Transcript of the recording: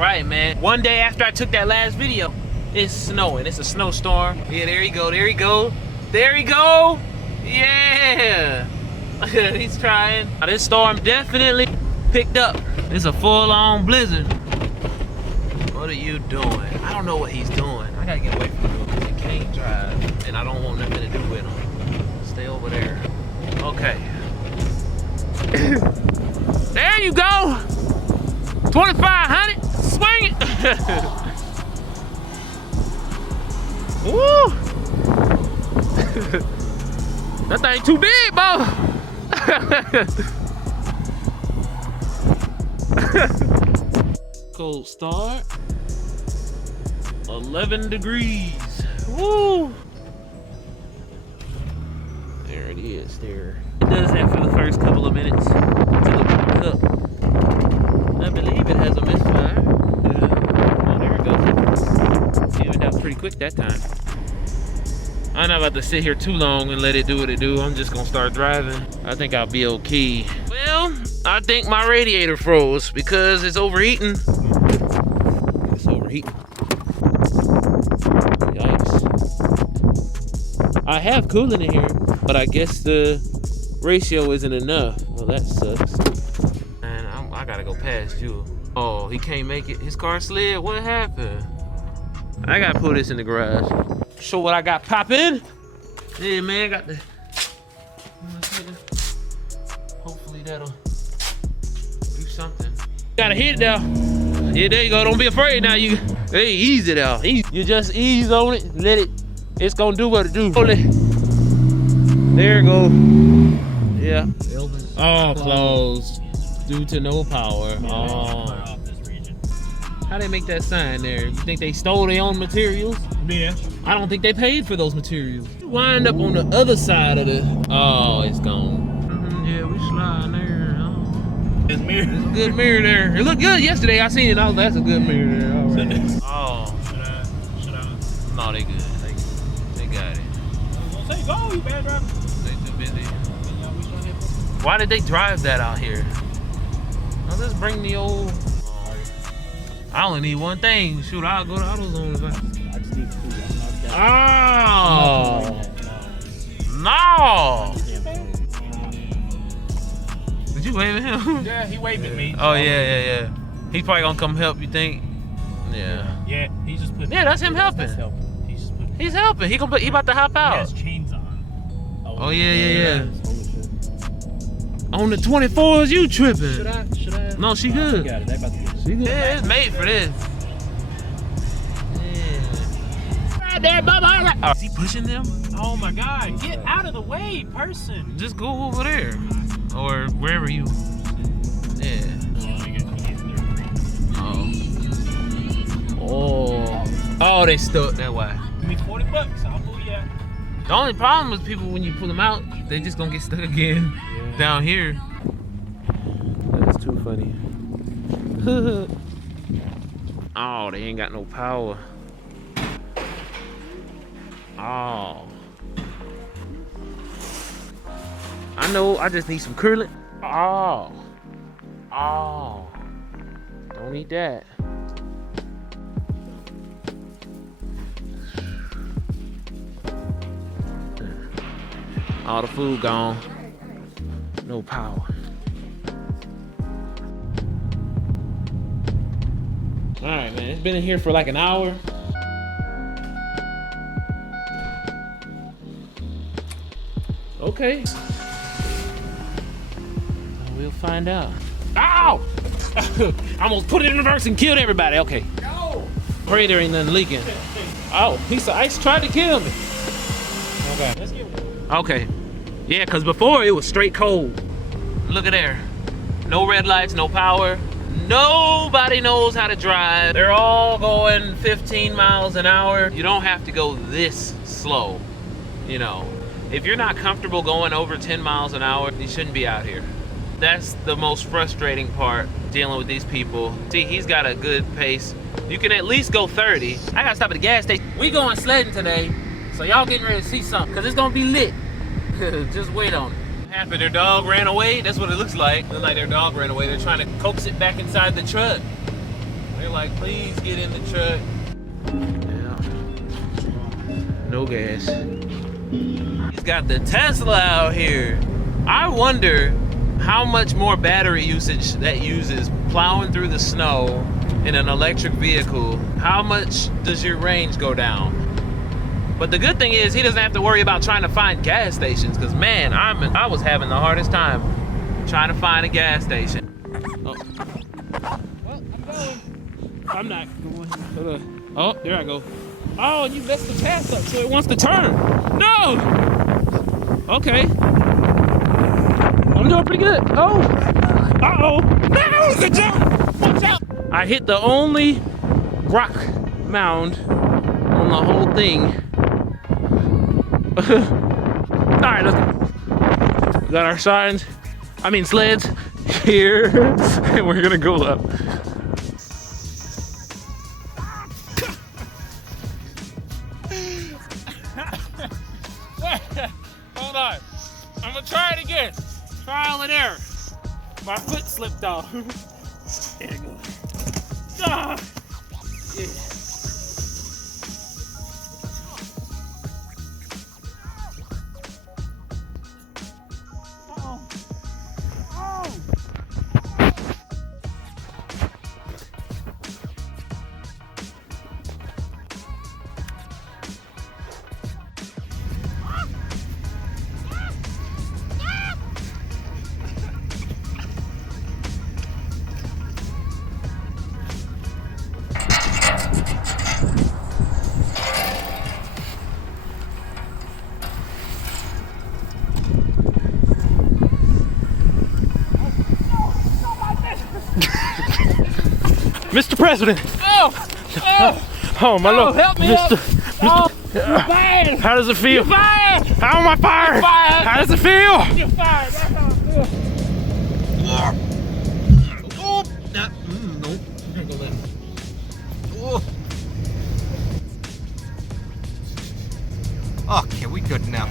right, man. One day after I took that last video, it's snowing. It's a snowstorm. Yeah, there you go. There you go. There you go. Yeah. He's trying. Now, this storm definitely picked up. It's a full-on blizzard. What are you doing? I don't know what he's doing. I gotta get away from him because he can't drive, and I don't want nothing to do with him. Stay over there. Okay. There you go. 2,500. Swing it. Woo. That thing too big, bro. Cold start. 11 degrees. Woo! There it is there. It does that for the first couple of minutes until it warms up. I believe it has a misfire. Oh, there it goes. It went out pretty quick that time. I'm not about to sit here too long and let it do what it do. I'm just gonna start driving. I think I'll be okay. Well, I think my radiator froze because it's overheating. It's overheating. Yikes. I have coolant in here, but I guess the ratio isn't enough. Well, that sucks. Man, I gotta go past you. Oh, he can't make it. His car slid. What happened? I gotta put this in the garage. Show what I got popping. Yeah, man, got the. Hopefully that'll do something. Gotta hit it now. Yeah, there you go. Don't be afraid now. You, hey, ease it out. You just ease on it. Let it. It's gonna do what it do. There you go. Yeah. Oh, closed due to no power. Oh. How they make that sign there? You think they stole their own materials? Yeah. I don't think they paid for those materials. You wind up on the other side of the. Oh, it's gone. Yeah, we slide there. Oh. It's mirror. There's a good mirror there. It looked good yesterday. I seen it. I was like, that's a good mirror there. All right. Oh. Should I? No, they good. They got it. Say go, you bad driver. They too busy. Why did they drive that out here? I'll just bring the old. I only need one thing. Shoot, I'll go to AutoZone if I just need food. Oh! No! Did you wave at him? Yeah, he waved at me. Oh, yeah. He's probably gonna come help, you think? Yeah. Yeah, he's just putting. Yeah, that's him helping. He's just putting. He's helping. He about to hop out. He has chains on. Oh, yeah. On the 24s, you tripping. Should I? No, she good. Got it. They about to get it. She good. Yeah, it's made for this. Yeah. Right there, Bubba. Oh, is he pushing them? Oh my God! Get out of the way, person. Just go over there. Or wherever you. Yeah. Oh, they stuck that way. Give me $40. I'll pull you out. The only problem is people, when you pull them out, they just gonna get stuck again down here. That's too funny. Oh, they ain't got no power. Oh. I know, I just need some coolant. Oh. Don't eat that. All the food gone. No power. All right, man. It's been in here for like an hour. Okay. We'll find out. Ow! I almost put it in reverse and killed everybody. Okay. No. Pray there ain't nothing leaking. Oh, piece of ice tried to kill me. Okay. Let's get one. Okay. Yeah, because before it was straight cold. Look at there. No red lights, no power. Nobody knows how to drive. They're all going 15 miles an hour. You don't have to go this slow, you know. If you're not comfortable going over 10 miles an hour, you shouldn't be out here. That's the most frustrating part, dealing with these people. See, he's got a good pace. You can at least go 30. I gotta stop at the gas station. We going sledding today, so y'all getting ready to see something, because it's gonna be lit. Just wait on it. Half of their dog ran away. That's what it looks like. Looks like their dog ran away. They're trying to coax it back inside the truck. They're like, please get in the truck. Yeah. No gas. He's got the Tesla out here. I wonder how much more battery usage that uses plowing through the snow in an electric vehicle. How much does your range go down? But the good thing is he doesn't have to worry about trying to find gas stations, because man, I was having the hardest time trying to find a gas station. Oh. Well, I'm going. I'm not going. Oh, there I go. Oh, and you messed the path up, so it wants to turn. No! Okay. I'm doing pretty good. Oh! Uh-oh! No! Good job! Watch out! I hit the only rock mound on the whole thing. Alright, let's go. We got our sleds here, and we're gonna go up. Hold on. I'm gonna try it again. Trial and error. My foot slipped off. There it goes. Ah! Yeah. Mr. President! Oh! Oh! Oh, my Lord! Help me Mr. Up. Oh, you're fired! How does it feel? You're fired! How am I fired? You're fired! How does it feel? You're fired! That's how it feels. Oh! Nope. I'm gonna go left. Oh. Okay, we good now.